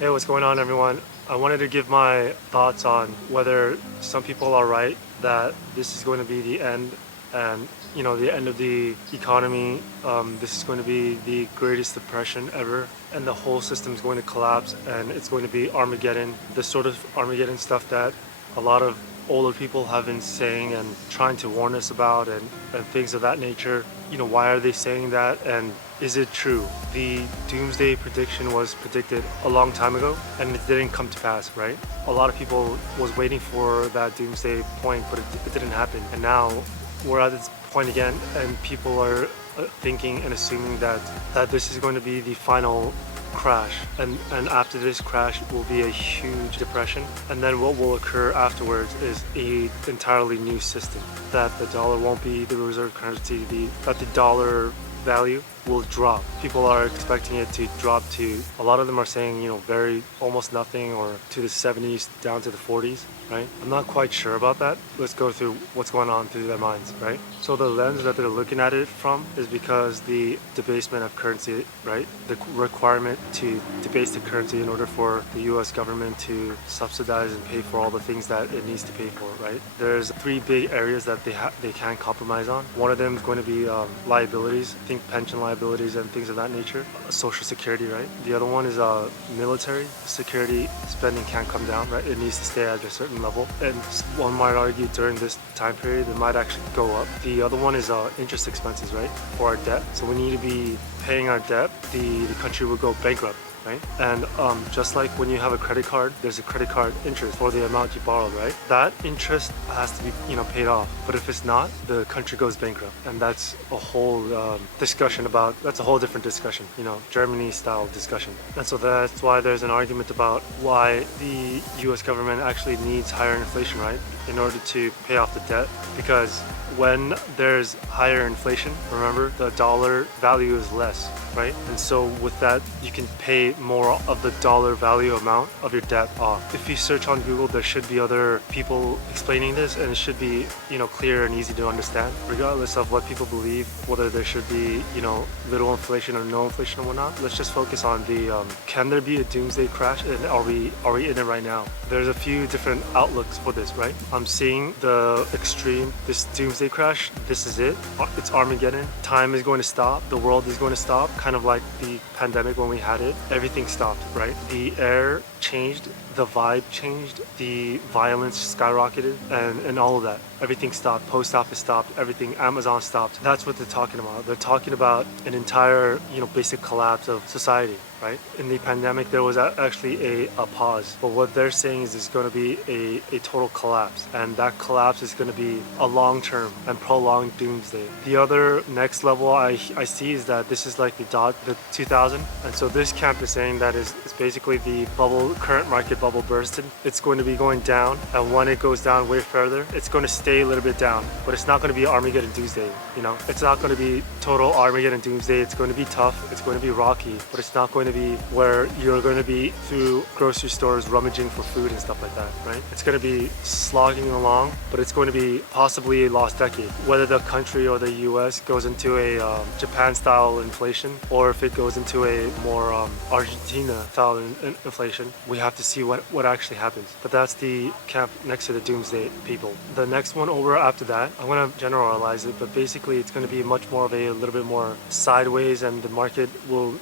Hey, what's going on, everyone? I wanted to give my thoughts on whether some people are right that this is going to be the end and, the end of the economy. This is going to be the greatest depression ever, and the whole system is going to collapse, and it's going to be Armageddon, the sort of Armageddon stuff that a lot of older people have been saying and trying to warn us about, and things of that nature. Why are they saying that, and is it true? The Doomsday prediction was predicted a long time ago and it didn't come to pass, right? A lot of people was waiting for that Doomsday point, but it didn't happen. And now we're at this point again, and people are thinking and assuming that this is going to be the final crash, and after this crash will be a huge depression, and then what will occur afterwards is a entirely new system, that the dollar won't be the reserve currency, that the dollar value will drop. People are expecting it to drop to, a lot of them are saying, very almost nothing, or to the 70s down to the 40s, right? I'm not quite sure about that. Let's go through what's going on through their minds, right? So the lens that they're looking at it from is because the debasement of currency, right? The requirement to debase the currency in order for the US government to subsidize and pay for all the things that it needs to pay for, right? There's three big areas that they can compromise on. One of them is going to be liabilities, I think pension liabilities and things of that nature. Social security, right? The other one is military security spending can't come down, right? It needs to stay at a certain level, and one might argue during this time period it might actually go up. The other one is interest expenses, right, for our debt. So we need to be paying our debt. The country will go bankrupt, right? And just like when you have a credit card, there's a credit card interest for the amount you borrowed, right? That interest has to be, paid off. But if it's not, the country goes bankrupt, and that's a whole discussion about. That's a whole different discussion, Germany-style discussion. And so that's why there's an argument about why the U.S. government actually needs higher inflation, right, in order to pay off the debt, because when there's higher inflation, remember, the dollar value is less, right? And so with that, you can pay more of the dollar value amount of your debt off. If you search on Google, there should be other people explaining this, and it should be, clear and easy to understand, regardless of what people believe, whether there should be, little inflation or no inflation or whatnot. Let's just focus on the, can there be a doomsday crash, and are we in it right now? There's a few different outlooks for this, right? I'm seeing the extreme, this doomsday crash, this is it. It's Armageddon. Time is going to stop. The world is going to stop, kind of like the pandemic when we had it. Everything stopped, right? The air changed, the vibe changed, the violence skyrocketed, and all of that. Everything stopped. Post office stopped. Everything. Amazon stopped. That's what they're talking about. They're talking about an entire, basic collapse of society, right? In the pandemic, there was actually a pause. But what they're saying is it's going to be a total collapse. And that collapse is going to be a long-term and prolonged doomsday. The other next level I see is that this is like the 2000. And so this camp is saying that it's basically the current market bubble bursted. It's going to be going down. And when it goes down way further, it's going to stay a little bit down. But it's not going to be Armageddon doomsday, It's not going to be total Armageddon doomsday. It's going to be tough. It's going to be rocky. But it's not going to be where you're going to be through grocery stores rummaging for food and stuff like that, right? It's going to be slogging along, but it's going to be possibly a lost decade. Whether the country or the US goes into a Japan-style inflation, or if it goes into a more Argentina-style inflation, we have to see what actually happens. But that's the camp next to the doomsday people. The next one over after that, I'm going to generalize it, but basically it's going to be much more of a little bit more sideways, and the market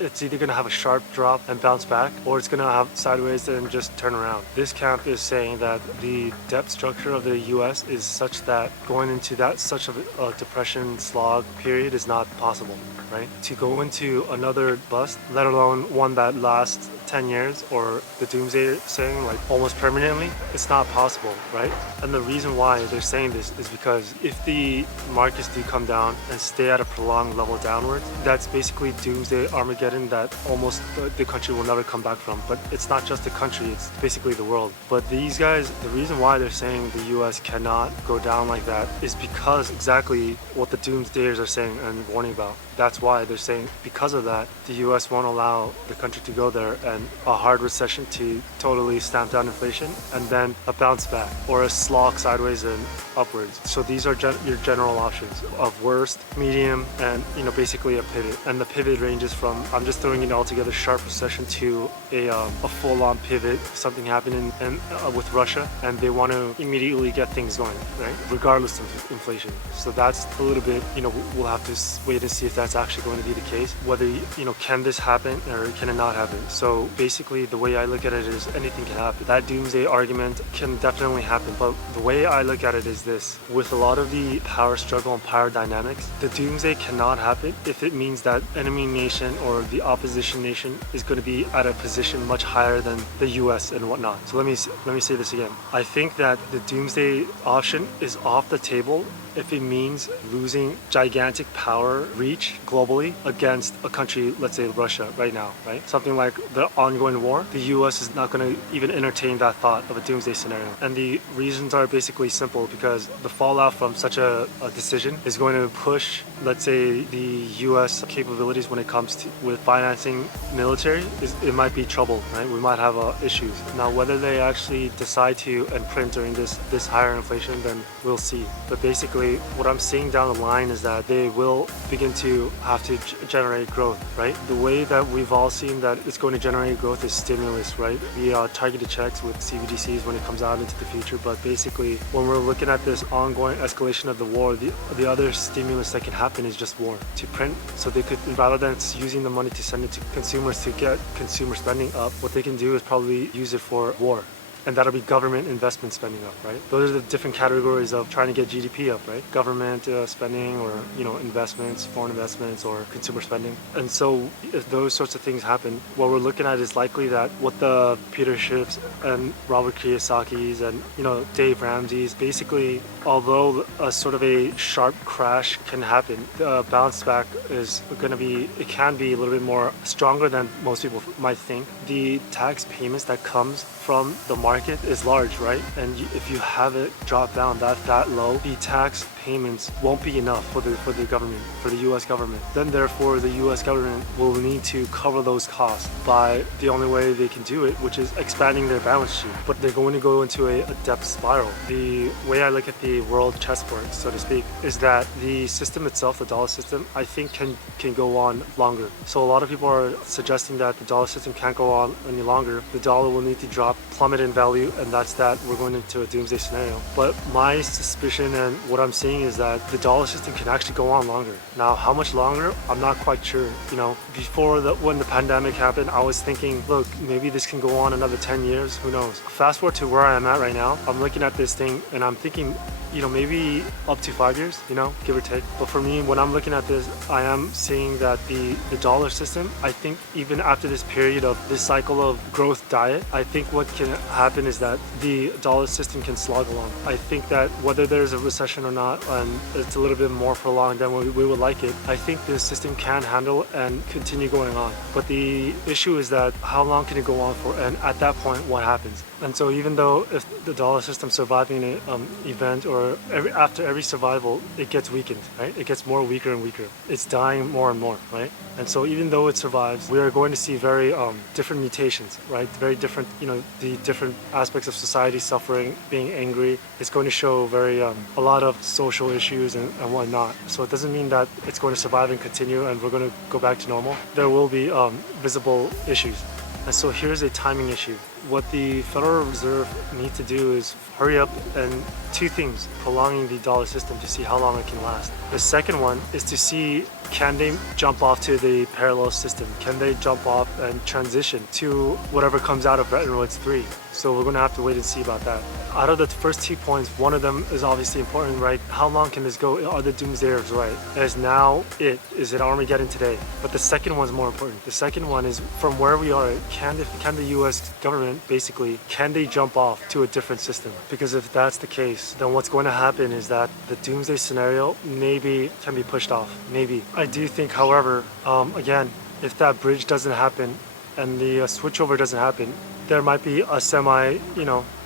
it's either going to have a sharp drop and bounce back, or it's going to have sideways and just turn around. This camp is saying that the debt structure of the US is such that going into such a depression slog period is not possible, right? To go into another bust, let alone one that lasts 10 years, or the doomsday saying like almost permanently, it's not possible, right? And the reason why they're saying this is because if the markets do come down and stay at a prolonged level downwards, that's basically doomsday Armageddon that almost the country will never come back from. But it's not just the country, it's basically the world. But these guys, the reason why they're saying the US cannot go down like that is because exactly what the doomsdayers are saying and warning about. That's why they're saying because of that, the US won't allow the country to go there, and a hard recession to totally stamp down inflation, and then a bounce back or a slog sideways and upwards. So these are your general options of worst, medium, and basically a pivot. And the pivot ranges from, I'm just throwing it all together, sharp recession to a full-on pivot. Something happened with Russia, and they want to immediately get things going, right? Regardless of inflation. So that's a little bit, we'll have to wait and see if that's actually going to be the case. Whether, can this happen or can it not happen? So basically, the way I look at it is anything can happen. That doomsday argument can definitely happen, but the way I look at it is this: with a lot of the power struggle and power dynamics, the doomsday cannot happen if it means that enemy nation or the opposition nation is going to be at a position much higher than the US and whatnot. So let me say this again. I think that the doomsday option is off the table if it means losing gigantic power reach globally against a country, let's say Russia right now, right? Something like the ongoing war, the US is not going to even entertain that thought of a doomsday scenario. And the reasons are basically simple, because the fallout from such a decision is going to push, let's say, the US capabilities when it comes to with financing military. It might be trouble, right? We might have issues. Now, whether they actually decide to and print during this higher inflation, then we'll see. But basically, what I'm seeing down the line is that they will begin to have to generate growth, right? The way that we've all seen that it's going to generate growth is stimulus, right? The targeted checks with CBDCs when it comes out into the future. But basically, when we're looking at this ongoing escalation of the war, the other stimulus that can happen is just war, to print. So they could, rather than using the money to send it to consumers to get consumer spending up, what they can do is probably use it for war. And that'll be government investment spending up, right? Those are the different categories of trying to get GDP up, right? Government spending, or investments, foreign investments, or consumer spending. And so if those sorts of things happen, what we're looking at is likely that what the Peter Schiff's and Robert Kiyosaki's and Dave Ramsey's, basically, although a sort of a sharp crash can happen, the bounce back is going to be, it can be a little bit more stronger than most people might think. The tax payments that comes from the market is large, right? And if you have it drop down that low, the tax payments won't be enough for the government, for the US government. Then therefore the US government will need to cover those costs by the only way they can do it, which is expanding their balance sheet. But they're going to go into a debt spiral. The way I look at the world chessboard, so to speak, is that the system itself, the dollar system, I think can go on longer. So a lot of people are suggesting that the dollar system can't go on any longer. The dollar will need to drop, plummet in value, and that's that. We're going into a doomsday scenario. But my suspicion and what I'm seeing is that the dollar system can actually go on longer. Now, how much longer? I'm not quite sure. Before when the pandemic happened, I was thinking, look, maybe this can go on another 10 years. Who knows? Fast forward to where I am at right now. I'm looking at this thing and I'm thinking, maybe up to 5 years, give or take. But for me, when I'm looking at this, I am seeing that the dollar system, I think even after this period of this cycle of growth diet, I think what can happen is that the dollar system can slog along. I think that whether there's a recession or not, and it's a little bit more prolonged than we would like it, I think the system can handle and continue going on. But the issue is that how long can it go on for? And at that point, what happens? And so even though if the dollar system surviving an event, or after every survival, it gets weakened, right? It gets more weaker and weaker. It's dying more and more, right? And so even though it survives, we are going to see very different mutations, right? Very different, the different aspects of society suffering, being angry. It's going to show a lot of social issues and whatnot. So it doesn't mean that it's going to survive and continue and we're going to go back to normal. There will be visible issues. And so here's a timing issue. What the Federal Reserve needs to do is hurry up, and two things: prolonging the dollar system to see how long it can last. The second one is to see, can they jump off to the parallel system? Can they jump off and transition to whatever comes out of Bretton Woods 3? So we're going to have to wait and see about that. Out of the first 2 points, one of them is obviously important, right? How long can this go? Are the doomsdayers right? Is now it? Is it Armageddon today? But the second one's more important. The second one is, from where we are, can the US government basically, can they jump off to a different system? Because if that's the case, then what's going to happen is that the doomsday scenario maybe can be pushed off. Maybe. I do think, however, again, if that bridge doesn't happen and the switchover doesn't happen, there might be a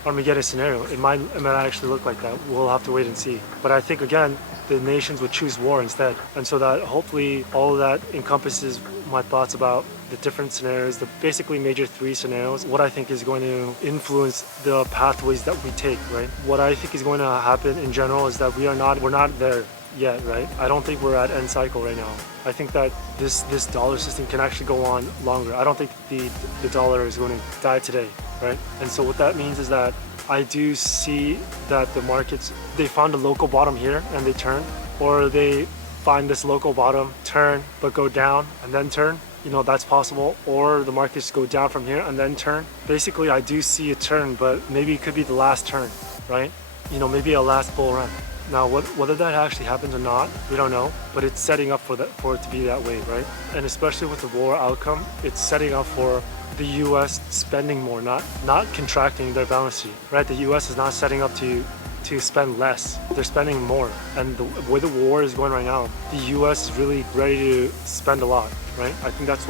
Armageddon scenario. It might actually look like that. We'll have to wait and see. But I think, again, the nations would choose war instead. And so that hopefully all of that encompasses my thoughts about the different scenarios, the basically major three scenarios, what I think is going to influence the pathways that we take, right? What I think is going to happen in general is that we're not there yet, right? I don't think we're at end cycle right now. I think that this dollar system can actually go on longer. I don't think the dollar is going to die today, right? And so what that means is that I do see that the markets, they found a local bottom here and they turn, or they find this local bottom, turn, but go down and then turn. You know, that's possible. Or the markets go down from here and then turn. Basically, I do see a turn, but maybe it could be the last turn, right? You know, maybe a last bull run. Now, whether that actually happens or not, we don't know, but it's setting up for it to be that way, right? And especially with the war outcome, it's setting up for the U.S. spending more, not contracting their balance sheet, right? The U.S. is not setting up to spend less. They're spending more. And the way the war is going right now, the U.S. is really ready to spend a lot, right? I think that's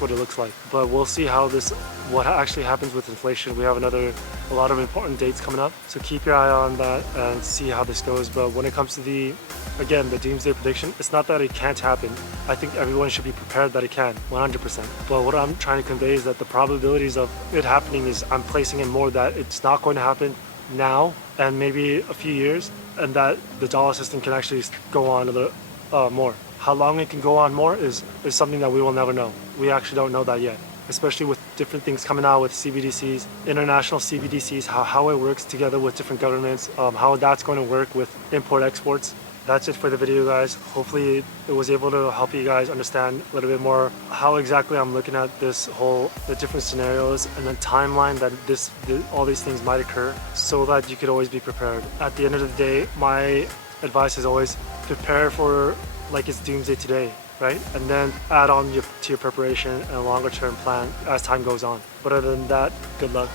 what it looks like. But we'll see what actually happens with inflation. We have a lot of important dates coming up. So keep your eye on that and see how this goes. But when it comes to the Doomsday prediction, it's not that it can't happen. I think everyone should be prepared that it can, 100%. But what I'm trying to convey is that the probabilities of it happening is I'm placing in more that it's not going to happen now and maybe a few years, and that the dollar system can actually go on a little more. How long it can go on more is something that we will never know. We actually don't know that yet, especially with different things coming out with CBDCs, international CBDCs, how it works together with different governments, how that's going to work with import-exports. That's it for the video, guys. Hopefully it was able to help you guys understand a little bit more how exactly I'm looking at the different scenarios and the timeline that all these things might occur, so that you could always be prepared. At the end of the day, my advice is always prepare for like it's doomsday today, right? And then add on to your preparation and a longer term plan as time goes on. But other than that, good luck.